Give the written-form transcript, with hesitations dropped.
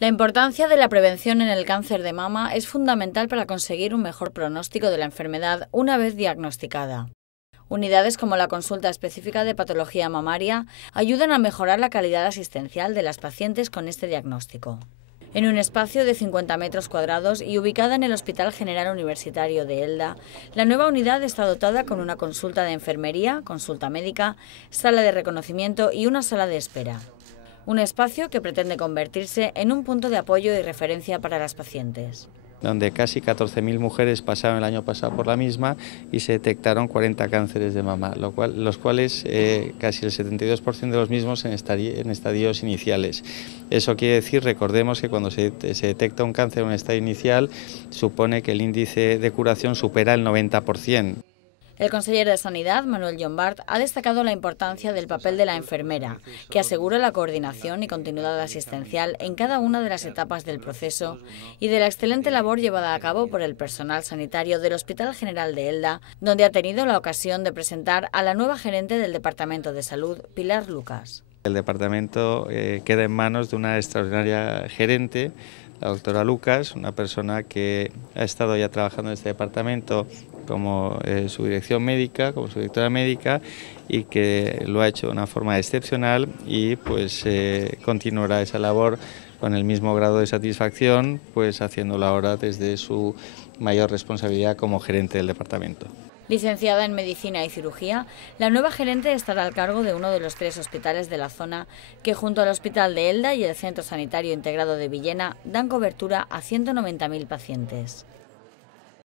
La importancia de la prevención en el cáncer de mama es fundamental para conseguir un mejor pronóstico de la enfermedad una vez diagnosticada. Unidades como la consulta específica de patología mamaria ayudan a mejorar la calidad asistencial de las pacientes con este diagnóstico. En un espacio de 50 metros cuadrados y ubicada en el Hospital General Universitario de Elda, la nueva unidad está dotada con una consulta de enfermería, consulta médica, sala de reconocimiento y una sala de espera. Un espacio que pretende convertirse en un punto de apoyo y referencia para las pacientes. Donde casi 14.000 mujeres pasaron el año pasado por la misma y se detectaron 40 cánceres de mama, los cuales casi el 72% de los mismos en estadios iniciales. Eso quiere decir, recordemos que cuando se detecta un cáncer en un estadio inicial, supone que el índice de curación supera el 90%. El consejero de Sanidad, Manuel Llombart, ha destacado la importancia del papel de la enfermera, que asegura la coordinación y continuidad asistencial en cada una de las etapas del proceso, y de la excelente labor llevada a cabo por el personal sanitario del Hospital General de Elda, donde ha tenido la ocasión de presentar a la nueva gerente del Departamento de Salud, Pilar Lucas. El departamento queda en manos de una extraordinaria gerente, la doctora Lucas, una persona que ha estado ya trabajando en este departamento como su dirección médica, como su directora médica, y que lo ha hecho de una forma excepcional y pues continuará esa labor con el mismo grado de satisfacción, pues haciéndolo ahora desde su mayor responsabilidad como gerente del departamento. Licenciada en Medicina y Cirugía, la nueva gerente estará al cargo de uno de los 3 hospitales de la zona que, junto al Hospital de Elda y el Centro Sanitario Integrado de Villena, dan cobertura a 190.000 pacientes.